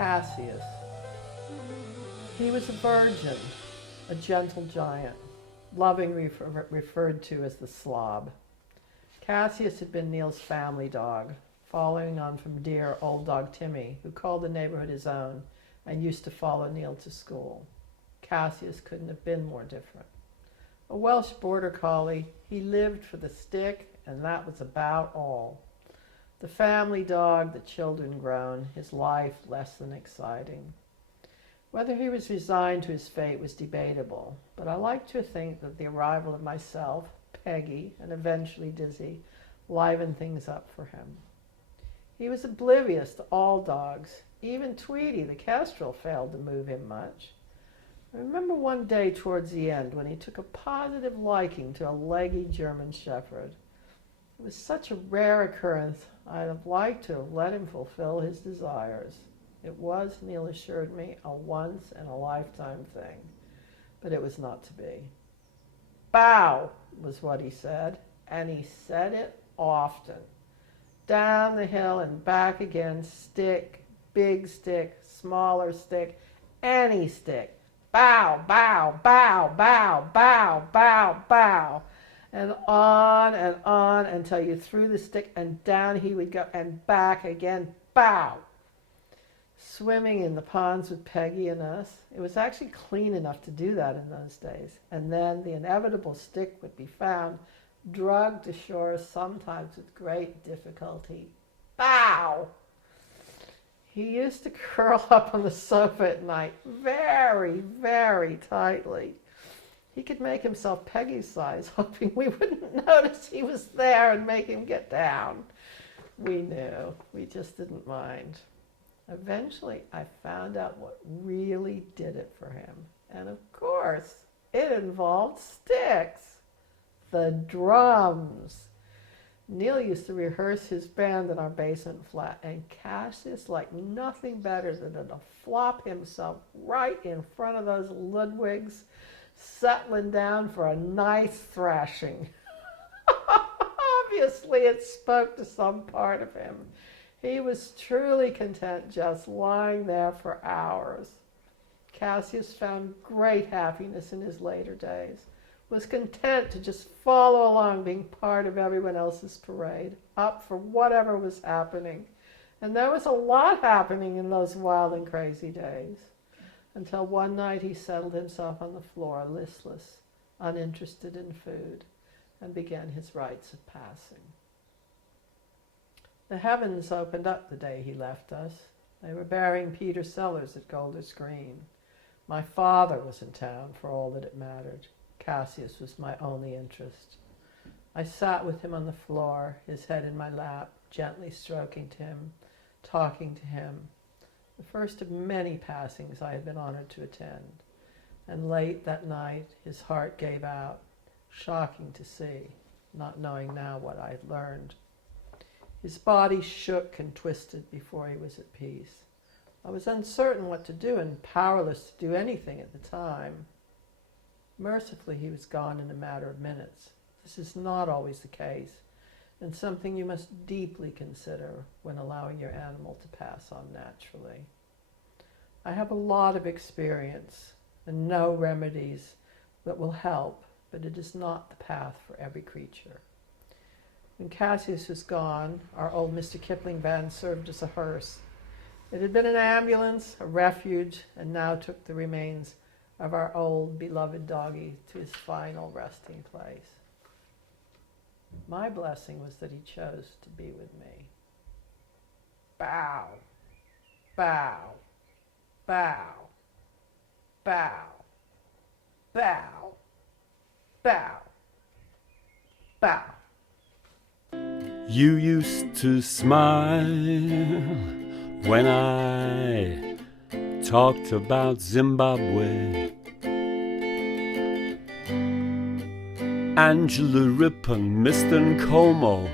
Cassius. He was a virgin, a gentle giant, lovingly referred to as the slob. Cassius had been Neil's family dog, following on from dear old dog Timmy, who called the neighborhood his own and used to follow Neil to school. Cassius couldn't have been more different. A Welsh border collie, he lived for the stick, and that was about all. The family dog, the children grown, his life less than exciting. Whether he was resigned to his fate was debatable, but I like to think that the arrival of myself, Peggy, and eventually Dizzy livened things up for him. He was oblivious to all dogs. Even Tweety, the kestrel, failed to move him much. I remember one day towards the end when he took a positive liking to a leggy German shepherd. It was such a rare occurrence, I'd have liked to have let him fulfill his desires. It was, Neil assured me, a once-in-a-lifetime thing, but it was not to be. Bow was what he said, and he said it often. Down the hill and back again, stick, big stick, smaller stick, any stick. Bow, bow, bow, bow, bow, bow, bow. And on until you threw the stick and down he would go and back again, bow. Swimming in the ponds with Peggy and us, it was actually clean enough to do that in those days. And then the inevitable stick would be found, dragged ashore, sometimes with great difficulty. Bow! He used to curl up on the sofa at night very, very tightly. He could make himself Peggy's size, hoping we wouldn't notice he was there and make him get down. We knew. We just didn't mind. Eventually, I found out what really did it for him. And of course, it involved sticks. The drums. Neil used to rehearse his band in our basement flat, and Cassius liked nothing better than to flop himself right in front of those Ludwigs, settling down for a nice thrashing. Obviously, it spoke to some part of him. He was truly content just lying there for hours. Cassius found great happiness in his later days, was content to just follow along being part of everyone else's parade, up for whatever was happening. And there was a lot happening in those wild and crazy days, until one night he settled himself on the floor, listless, uninterested in food, and began his rites of passing. The heavens opened up the day he left us. They were burying Peter Sellers at Golders Green. My father was in town for all that it mattered. Cassius was my only interest. I sat with him on the floor, his head in my lap, gently stroking him, talking to him. The first of many passings I had been honored to attend. And late that night, his heart gave out. Shocking to see, not knowing now what I had learned. His body shook and twisted before he was at peace. I was uncertain what to do and powerless to do anything at the time. Mercifully, he was gone in a matter of minutes. This is not always the case, and something you must deeply consider when allowing your animal to pass on naturally. I have a lot of experience and know remedies that will help, but it is not the path for every creature. When Cassius was gone, our old Mr. Kipling van served as a hearse. It had been an ambulance, a refuge, and now took the remains of our old beloved doggie to his final resting place. My blessing was that he chose to be with me. Bow, bow, bow, bow, bow, bow, bow. You used to smile when I talked about Zimbabwe. Angela Rippon, Mr. Nkomo,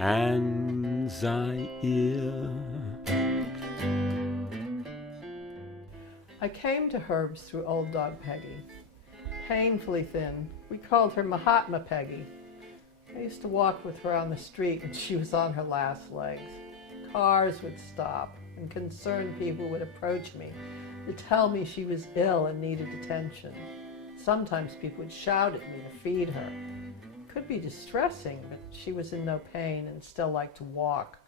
and Zaire. I came to Herb's through old dog Peggy. Painfully thin, we called her Mahatma Peggy. I used to walk with her on the street and she was on her last legs. Cars would stop and concerned people would approach me to tell me she was ill and needed attention. Sometimes people would shout at me to feed her. It could be distressing, but she was in no pain and still liked to walk,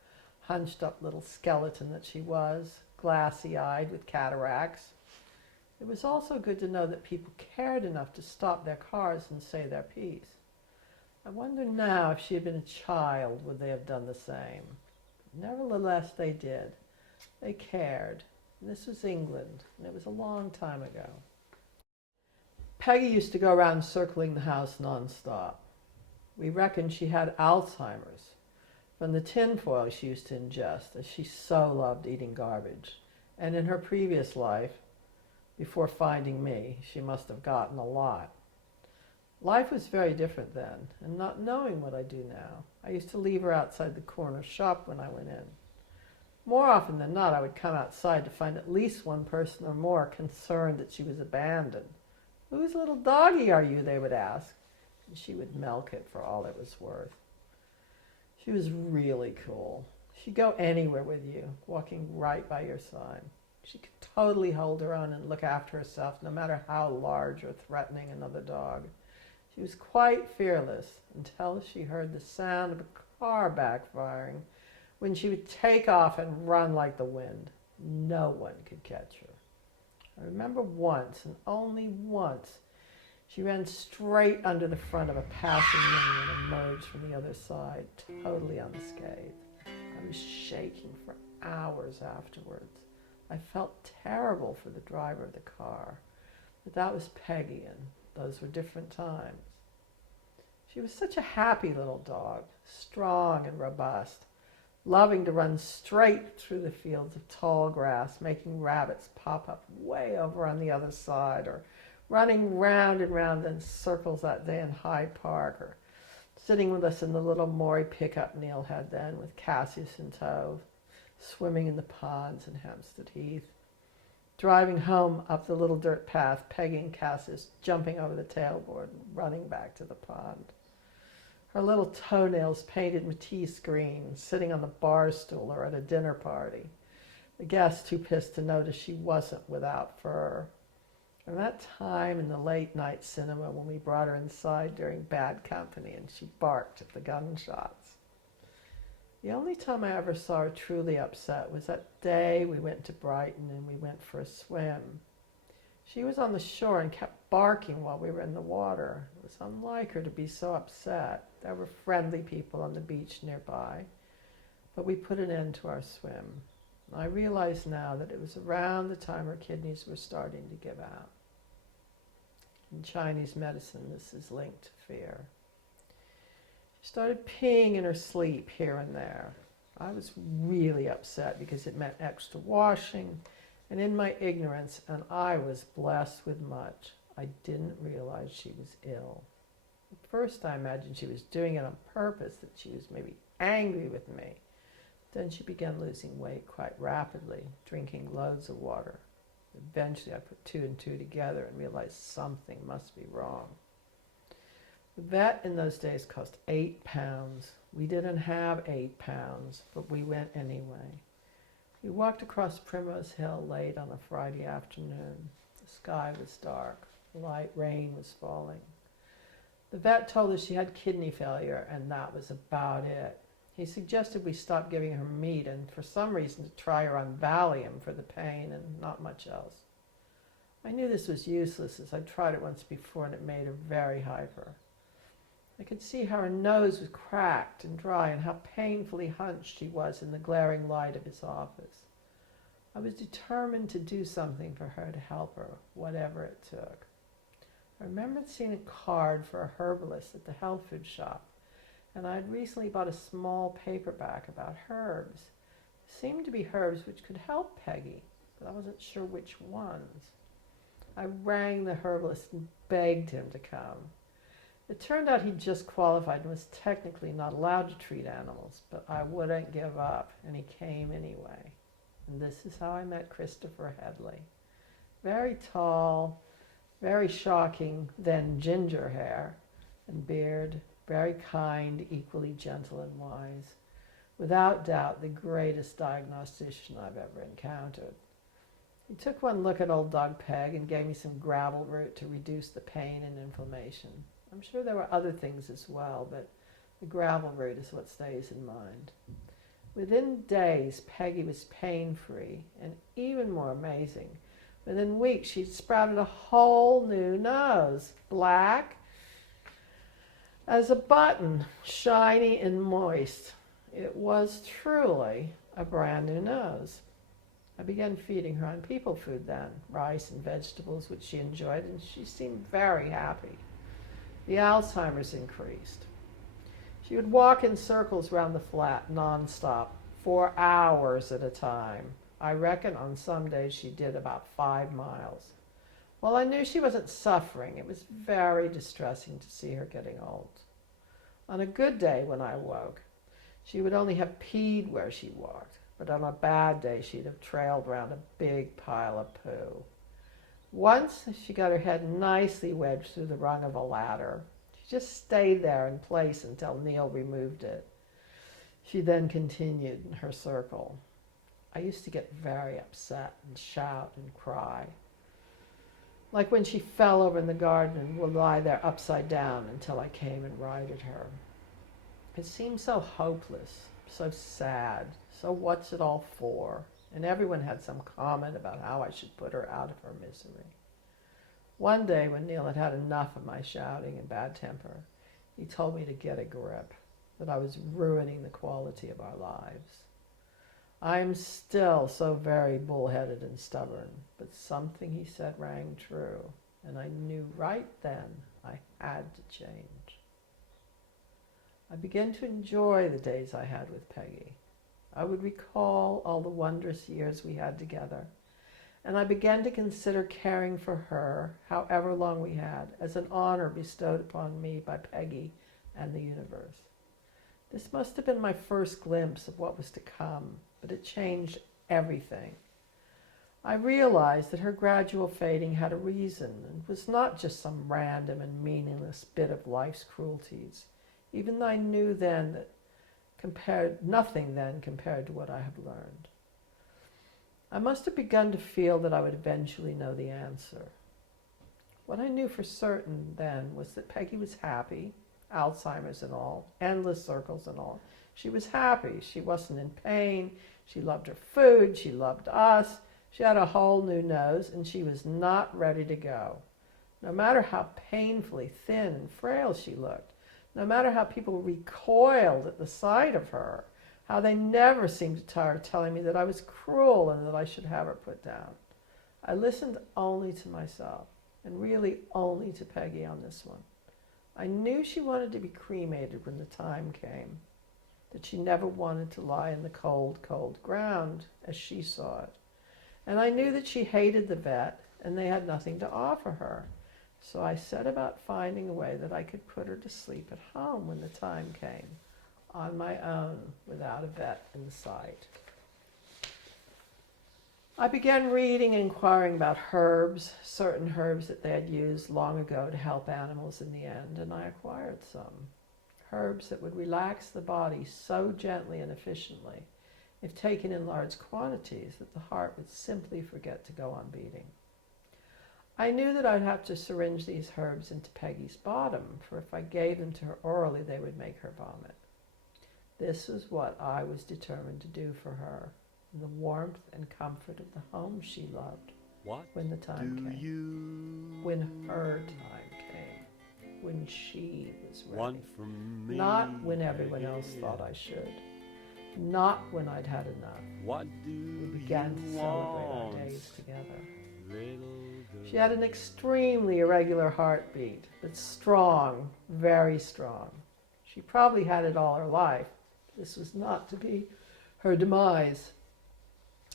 hunched up little skeleton that she was, glassy-eyed with cataracts. It was also good to know that people cared enough to stop their cars and say their piece. I wonder now if she had been a child, would they have done the same? Nevertheless, they did. They cared. And this was England, and it was a long time ago. Peggy used to go around circling the house nonstop. We reckoned she had Alzheimer's from the tinfoil she used to ingest, as she so loved eating garbage. And in her previous life, before finding me, she must have gotten a lot. Life was very different then, and not knowing what I do now, I used to leave her outside the corner shop when I went in. More often than not, I would come outside to find at least one person or more concerned that she was abandoned. "Whose little doggie are you?" they would ask, and she would milk it for all it was worth. She was really cool. She'd go anywhere with you, walking right by your side. She could totally hold her own and look after herself, no matter how large or threatening another dog. She was quite fearless until she heard the sound of a car backfiring, when she would take off and run like the wind. No one could catch her. I remember once, and only once, she ran straight under the front of a passing lane and emerged from the other side, totally unscathed. I was shaking for hours afterwards. I felt terrible for the driver of the car, but that was Peggy, and those were different times. She was such a happy little dog, strong and robust, loving to run straight through the fields of tall grass, making rabbits pop up way over on the other side, or running round and round in circles that day in Hyde Park, or sitting with us in the little Maury pickup Neil had then, with Cassius in tow, swimming in the ponds in Hampstead Heath, driving home up the little dirt path, Peggy and Cassius jumping over the tailboard and running back to the pond. Her little toenails painted Matisse green, sitting on the bar stool or at a dinner party. The guests too pissed to notice she wasn't without fur. And that time in the late night cinema when we brought her inside during bad company and she barked at the gunshots. The only time I ever saw her truly upset was that day we went to Brighton and we went for a swim. She was on the shore and kept barking while we were in the water. It was unlike her to be so upset. There were friendly people on the beach nearby, but we put an end to our swim. I realize now that it was around the time her kidneys were starting to give out. In Chinese medicine, this is linked to fear. She started peeing in her sleep here and there. I was really upset because it meant extra washing, and in my ignorance, and I was blessed with much, I didn't realize she was ill. At first I imagined she was doing it on purpose, that she was maybe angry with me. Then she began losing weight quite rapidly, drinking loads of water. Eventually I put two and two together and realized something must be wrong. The vet in those days cost £8. We didn't have £8, but we went anyway. We walked across Primrose Hill late on a Friday afternoon. The sky was dark. Light rain was falling. The vet told us she had kidney failure, and that was about it. He suggested we stop giving her meat and for some reason to try her on Valium for the pain and not much else. I knew this was useless as I'd tried it once before and it made her very hyper. I could see how her nose was cracked and dry and how painfully hunched she was in the glaring light of his office. I was determined to do something for her to help her, whatever it took. I remembered seeing a card for a herbalist at the health food shop, and I had recently bought a small paperback about herbs. There seemed to be herbs which could help Peggy, but I wasn't sure which ones. I rang the herbalist and begged him to come. It turned out he'd just qualified and was technically not allowed to treat animals, but I wouldn't give up, and he came anyway. And this is how I met Christopher Headley. Very tall, very shocking, then ginger hair and beard, very kind, equally gentle and wise, without doubt the greatest diagnostician I've ever encountered. He took one look at old dog Peg and gave me some gravel root to reduce the pain and inflammation. I'm sure there were other things as well, but the gravel root is what stays in mind. Within days, Peggy was pain-free, and even more amazing, within weeks she'd sprouted a whole new nose, black as a button, shiny and moist. It was truly a brand new nose. I began feeding her on people food then, rice and vegetables, which she enjoyed, and she seemed very happy. The Alzheimer's increased. She would walk in circles around the flat nonstop for hours at a time. I reckon on some days she did about 5 miles. While I knew she wasn't suffering, it was very distressing to see her getting old. On a good day when I awoke, she would only have peed where she walked, but on a bad day she'd have trailed around a big pile of poo. Once she got her head nicely wedged through the rung of a ladder. She just stayed there in place until Neil removed it. She then continued in her circle. I used to get very upset and shout and cry. Like when she fell over in the garden and would lie there upside down until I came and righted her. It seemed so hopeless, so sad, so what's it all for? And everyone had some comment about how I should put her out of her misery. One day when Neil had had enough of my shouting and bad temper, he told me to get a grip, that I was ruining the quality of our lives. I'm still so very bullheaded and stubborn, but something he said rang true, and I knew right then I had to change. I began to enjoy the days I had with Peggy. I would recall all the wondrous years we had together, and I began to consider caring for her, however long we had, as an honor bestowed upon me by Peggy and the universe. This must have been my first glimpse of what was to come, but it changed everything. I realized that her gradual fading had a reason and was not just some random and meaningless bit of life's cruelties, even though I knew then that nothing then compared to what I had learned. I must have begun to feel that I would eventually know the answer. What I knew for certain then was that Peggy was happy, Alzheimer's and all, endless circles and all. She was happy. She wasn't in pain. She loved her food. She loved us. She had a whole new nose, and she was not ready to go. No matter how painfully thin and frail she looked, no matter how people recoiled at the sight of her, how they never seemed to tire of telling me that I was cruel and that I should have her put down. I listened only to myself, and really only to Peggy on this one. I knew she wanted to be cremated when the time came, that she never wanted to lie in the cold, cold ground as she saw it. And I knew that she hated the vet, and they had nothing to offer her. So I set about finding a way that I could put her to sleep at home when the time came, on my own, without a vet in sight. I began reading and inquiring about herbs, certain herbs that they had used long ago to help animals in the end, and I acquired some. Herbs that would relax the body so gently and efficiently, if taken in large quantities, that the heart would simply forget to go on beating. I knew that I'd have to syringe these herbs into Peggy's bottom, for if I gave them to her orally, they would make her vomit. This was what I was determined to do for her, in the warmth and comfort of the home she loved, when the time came, when her time came, when she was ready, not when everyone else thought I should, not when I'd had enough. We began to celebrate our days together. She had an extremely irregular heartbeat, but strong, very strong. She probably had it all her life. This was not to be her demise.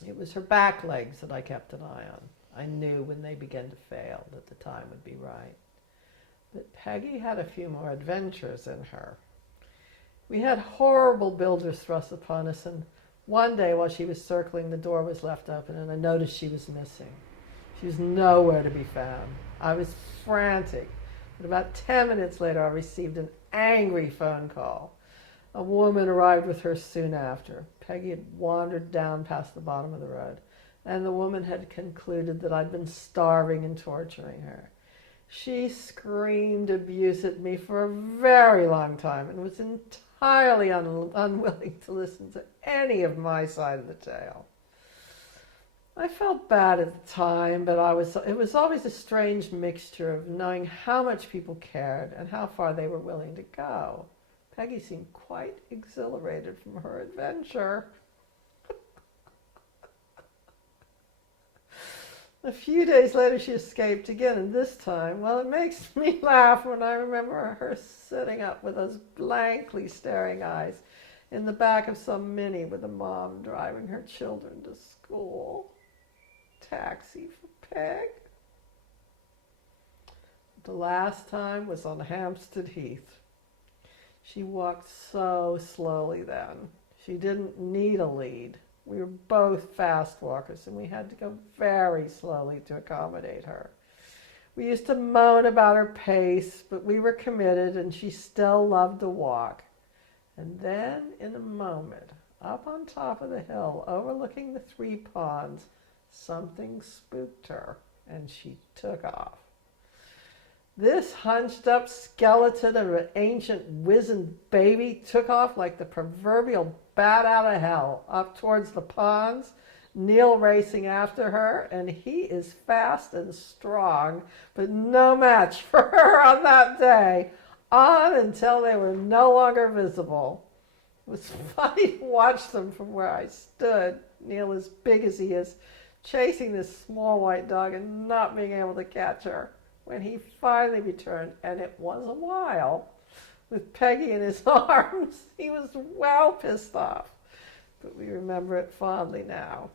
It was her back legs that I kept an eye on. I knew when they began to fail that the time would be right. But Peggy had a few more adventures in her. We had horrible builders thrust upon us, and one day while she was circling, the door was left open, and I noticed she was missing. She was nowhere to be found. I was frantic, but about 10 minutes later I received an angry phone call. A woman arrived with her soon after. Peggy had wandered down past the bottom of the road, and the woman had concluded that I'd been starving and torturing her. She screamed abuse at me for a very long time and was entirely unwilling to listen to any of my side of the tale. I felt bad at the time, but it was always a strange mixture of knowing how much people cared and how far they were willing to go. Peggy seemed quite exhilarated from her adventure. A few days later she escaped again, and this time, well, it makes me laugh when I remember her sitting up with those blankly staring eyes in the back of some Mini with a mom driving her children to school. Taxi for Peg. The last time was on Hampstead Heath. She walked so slowly then. She didn't need a lead. We were both fast walkers, and we had to go very slowly to accommodate her. We used to moan about her pace, but we were committed, and she still loved to walk. And then, in a moment, up on top of the hill, overlooking the 3 ponds, something spooked her, and she took off. This hunched-up skeleton of an ancient wizened baby took off like the proverbial bat out of hell, up towards the ponds, Neil racing after her, and he is fast and strong, but no match for her on that day, on until they were no longer visible. It was funny to watch them from where I stood, Neil as big as he is, chasing this small white dog and not being able to catch her. When he finally returned, and it was a while, with Peggy in his arms, he was well pissed off. But we remember it fondly now.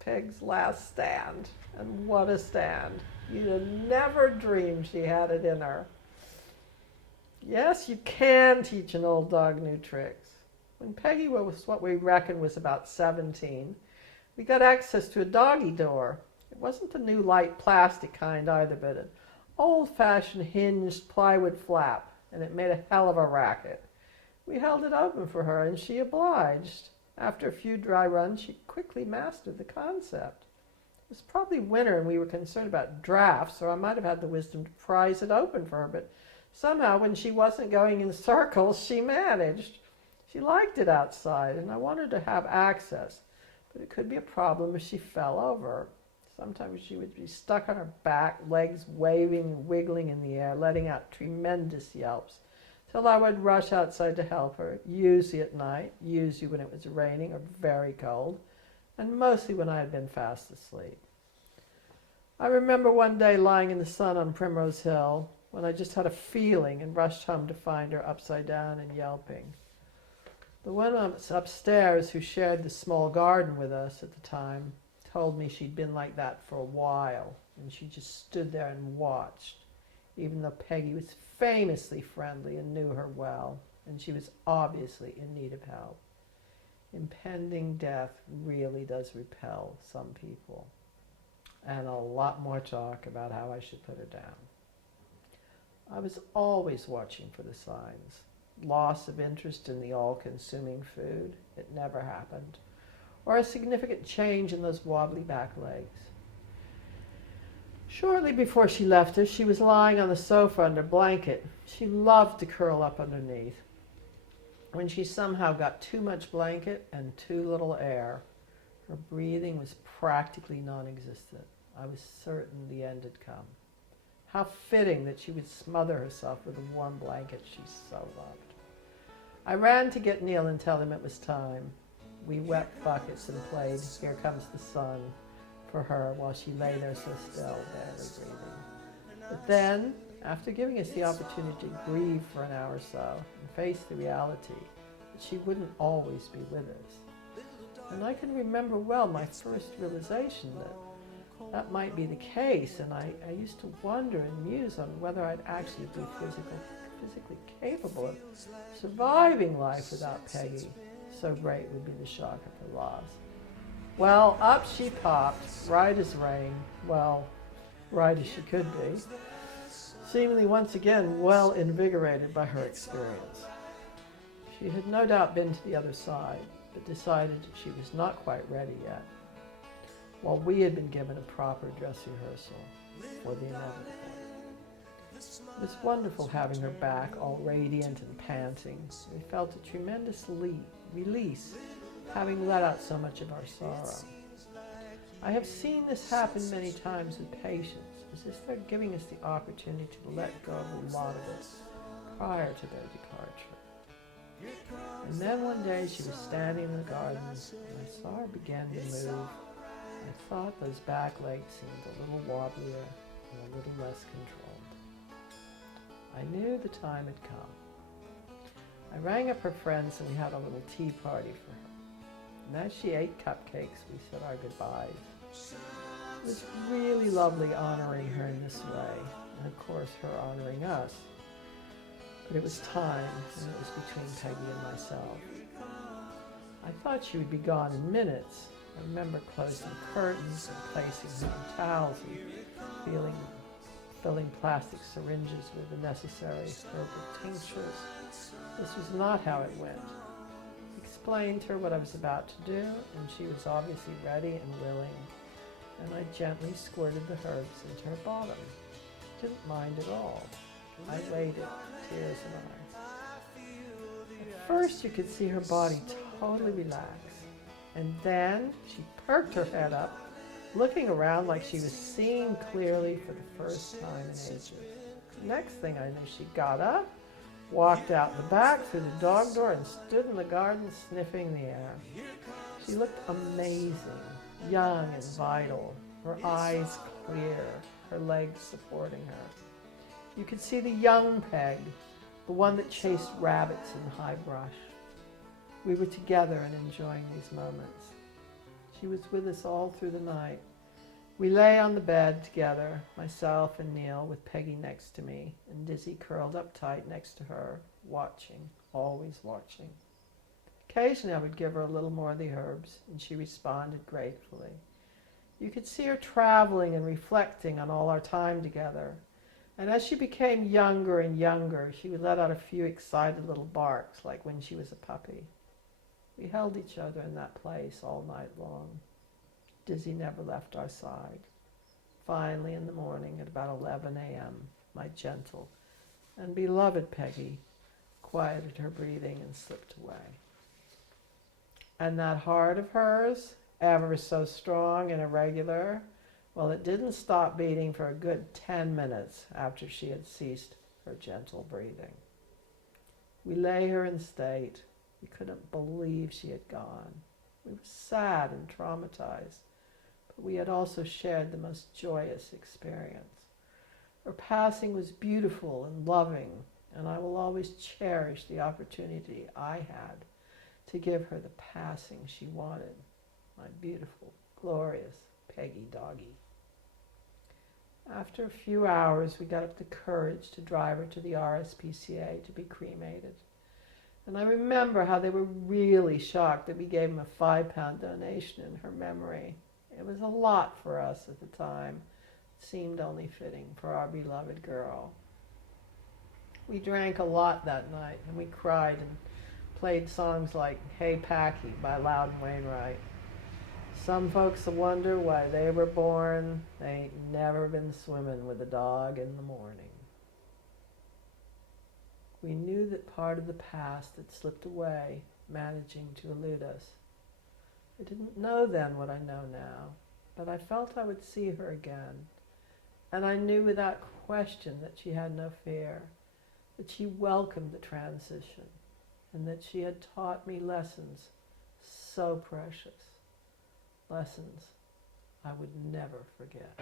Peg's last stand, and what a stand. You'd have never dreamed she had it in her. Yes, you can teach an old dog new tricks. When Peggy was what we reckon was about 17, we got access to a doggy door. It wasn't the new light plastic kind either, but an old-fashioned hinged plywood flap, and it made a hell of a racket. We held it open for her, and she obliged. After a few dry runs, she quickly mastered the concept. It was probably winter, and we were concerned about drafts, or I might have had the wisdom to prise it open for her, but somehow, when she wasn't going in circles, she managed. She liked it outside, and I wanted to have access, but it could be a problem if she fell over. Sometimes she would be stuck on her back, legs waving and wiggling in the air, letting out tremendous yelps, till I would rush outside to help her, usually at night, usually when it was raining or very cold, and mostly when I had been fast asleep. I remember one day lying in the sun on Primrose Hill, when I just had a feeling and rushed home to find her upside down and yelping. The woman upstairs who shared the small garden with us at the time told me she'd been like that for a while, and she just stood there and watched, even though Peggy was famously friendly and knew her well, and she was obviously in need of help. Impending death really does repel some people, and a lot more talk about how I should put her down. I was always watching for the signs. Loss of interest in the all-consuming food, it never happened. Or a significant change in those wobbly back legs. Shortly before she left us, she was lying on the sofa under a blanket. She loved to curl up underneath. When she somehow got too much blanket and too little air, her breathing was practically non-existent. I was certain the end had come. How fitting that she would smother herself with a warm blanket she so loved. I ran to get Neil and tell him it was time. We wept buckets and played Here Comes the Sun for her while she lay there so still, barely breathing. But then, after giving us the opportunity to grieve for an hour or so and face the reality that she wouldn't always be with us, and I can remember well my first realization that that might be the case, and I used to wonder and muse on whether I'd actually be physically capable of surviving life without Peggy. So great would be the shock of her loss. Well, up she popped, right as rain, well, right as she could be, seemingly once again well invigorated by her experience. She had no doubt been to the other side, but decided that she was not quite ready yet, while we had been given a proper dress rehearsal for the inevitable. It was wonderful having her back, all radiant and panting. We felt a tremendous release, having let out so much of our sorrow. I have seen this happen many times with patients, as if they're giving us the opportunity to let go of a lot of it prior to their departure. And then one day she was standing in the garden, and I saw her begin to move. I thought those back legs seemed a little wobblier and a little less controlled. I knew the time had come. I rang up her friends and we had a little tea party for her. And as she ate cupcakes, we said our goodbyes. It was really lovely honoring her in this way, and of course her honoring us. But it was time, and it was between Peggy and myself. I thought she would be gone in minutes. I remember closing curtains and placing her in towels and filling plastic syringes with the necessary herbal tinctures. This was not how it went. I explained to her what I was about to do, and she was obviously ready and willing, and I gently squirted the herbs into her bottom. She didn't mind at all. I waited, tears in eyes. At first you could see her body totally relax, and then she perked her head up, looking around like she was seeing clearly for the first time in ages. Next thing I knew, she got up, walked out the back through the dog door, and stood in the garden sniffing the air. She looked amazing, young and vital, her eyes clear, her legs supporting her. You could see the young Peg, the one that chased rabbits in the high brush. We were together and enjoying these moments. She was with us all through the night. We lay on the bed together, myself and Neil, with Peggy next to me, and Dizzy curled up tight next to her, watching, always watching. Occasionally I would give her a little more of the herbs, and she responded gratefully. You could see her traveling and reflecting on all our time together. And as she became younger and younger, she would let out a few excited little barks, like when she was a puppy. We held each other in that place all night long. Dizzy never left our side. Finally, in the morning, at about 11 a.m., my gentle and beloved Peggy quieted her breathing and slipped away. And that heart of hers, ever so strong and irregular, well, it didn't stop beating for a good 10 minutes after she had ceased her gentle breathing. We lay her in state. We couldn't believe she had gone. We were sad and traumatized, but we had also shared the most joyous experience. Her passing was beautiful and loving, and I will always cherish the opportunity I had to give her the passing she wanted. My beautiful, glorious Peggy doggy. After a few hours, we got up the courage to drive her to the RSPCA to be cremated. And I remember how they were really shocked that we gave them a 5-pound donation in her memory. It was a lot for us at the time. It seemed only fitting for our beloved girl. We drank a lot that night, and we cried and played songs like Hey Packy by Loudon Wainwright. Some folks will wonder why they were born. They ain't never been swimming with a dog in the morning. We knew that part of the past had slipped away, managing to elude us. I didn't know then what I know now, but I felt I would see her again. And I knew without question that she had no fear, that she welcomed the transition, and that she had taught me lessons so precious, lessons I would never forget.